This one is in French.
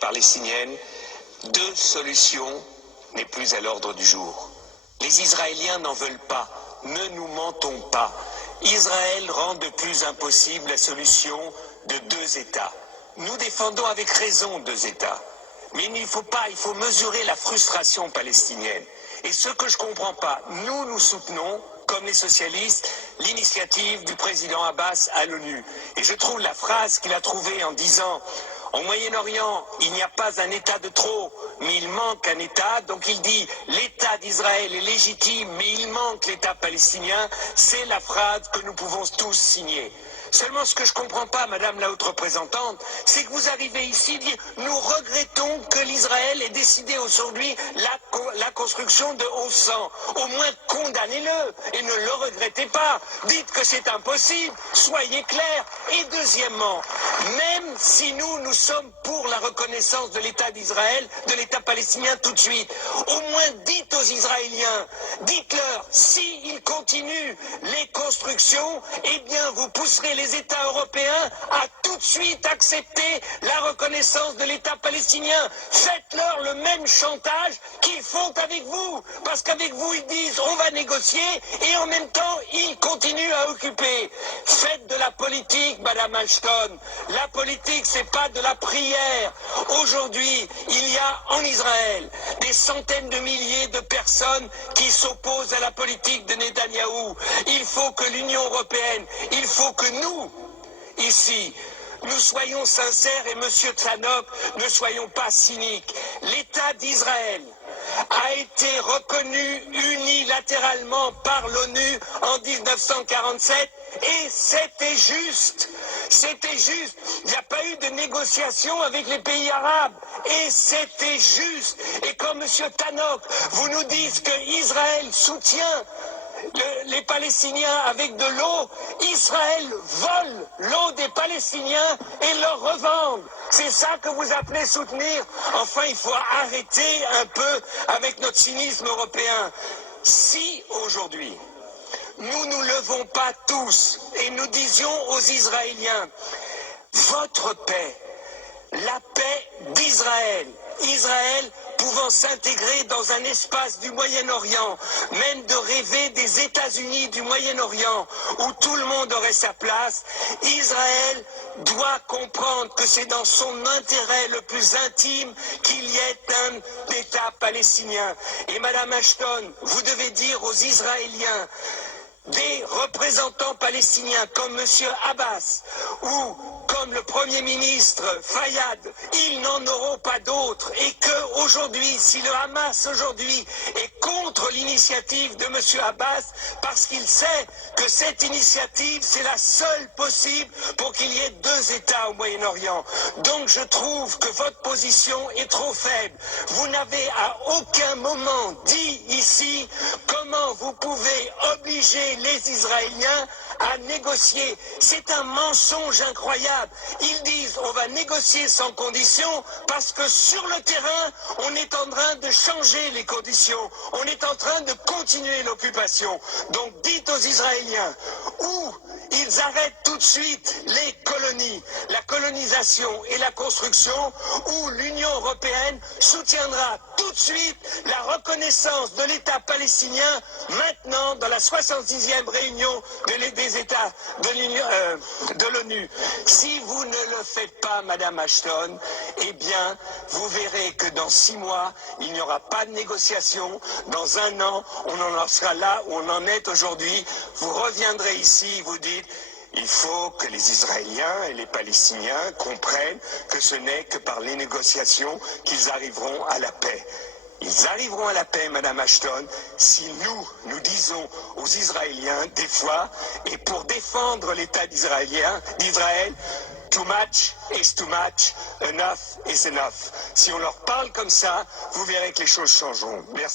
palestinienne, deux solutions n'est plus à l'ordre du jour. Les Israéliens n'en veulent pas, ne nous mentons pas. Israël rend de plus impossible la solution de deux États. Nous défendons avec raison deux États. Mais il faut mesurer la frustration palestinienne. Et ce que je ne comprends pas, nous soutenons, comme les socialistes, l'initiative du président Abbas à l'ONU. Et je trouve la phrase qu'il a trouvée en disant « Au Moyen-Orient, il n'y a pas un État de trop, mais il manque un État. » Donc il dit « L'État d'Israël est légitime, mais il manque l'État palestinien. » C'est la phrase que nous pouvons tous signer. Seulement, ce que je ne comprends pas, Madame la Haute Représentante, c'est que vous arrivez ici à dire « Nous regrettons que l'Israël ait décidé aujourd'hui la construction de hauts sang. » Au moins, condamnez-le et ne le regrettez pas. Dites que c'est impossible, soyez clairs. Et deuxièmement, même si nous sommes pour la reconnaissance de l'État d'Israël, de l'État palestinien tout de suite, au moins dites aux Israéliens, dites-leur, s'ils continuent les constructions, eh bien vous pousserez les États européens à tout de suite accepter la reconnaissance de l'État palestinien. Faites-leur le même chantage qu'ils font avec vous. Parce qu'avec vous, ils disent on va négocier et en même temps, ils continuent à occuper. Faites de la politique, Madame Ashton. La politique, c'est pas de la prière. Aujourd'hui, il y a en Israël des centaines de milliers de personnes qui s'opposent à la politique de Netanyahou. Il faut que l'Union européenne, il faut que nous, ici, nous soyons sincères et Monsieur Tzanok, ne soyons pas cyniques. L'État d'Israël a été reconnu unilatéralement par l'ONU en 1947 et c'était juste. C'était juste. Il n'y a pas eu de négociation avec les pays arabes. Et c'était juste. Et quand M. Tannock, vous nous dites qu'Israël soutient les Palestiniens avec de l'eau, Israël vole l'eau des Palestiniens et leur revend. C'est ça que vous appelez soutenir? Enfin, il faut arrêter un peu avec notre cynisme européen. Si aujourd'hui, nous nous levons pas tous et nous disions aux Israéliens, votre paix, la paix d'Israël, Israël pouvant s'intégrer dans un espace du Moyen-Orient, même de rêver des États-Unis du Moyen-Orient, où tout le monde aurait sa place, Israël doit comprendre que c'est dans son intérêt le plus intime qu'il y ait un État palestinien. Et Madame Ashton, vous devez dire aux Israéliens, des représentants palestiniens comme M. Abbas ou comme le Premier ministre Fayyad, ils n'en auront pas d'autres et qu'aujourd'hui, si le Hamas aujourd'hui est contre l'initiative de M. Abbas, parce qu'il sait que cette initiative, c'est la seule possible pour qu'il y ait deux États au Moyen-Orient. Donc je trouve que votre position est trop faible. Vous n'avez à aucun moment dit ici comment vous pouvez obliger les Israéliens à négocier. C'est un mensonge incroyable. Ils disent on va négocier sans condition parce que sur le terrain, on est en train de changer les conditions. On est en train de continuer l'occupation. Donc dites aux Israéliens où ils arrêtent tout de suite les colonies, la colonisation et la construction, où l'Union européenne soutiendra tout de suite la reconnaissance de l'État palestinien maintenant dans la 66e réunion des États de l'ONU. Si vous ne le faites pas, Madame Ashton, eh bien, vous verrez que dans 6 mois, il n'y aura pas de négociation. Dans 1 an, on en sera là où on en est aujourd'hui. Vous reviendrez ici, vous dites, il faut que les Israéliens et les Palestiniens comprennent que ce n'est que par les négociations qu'ils arriveront à la paix. Ils arriveront à la paix, Madame Ashton, si nous disons aux Israéliens, des fois, et pour défendre l'État d'Israël, too much is too much, enough is enough. Si on leur parle comme ça, vous verrez que les choses changeront. Merci.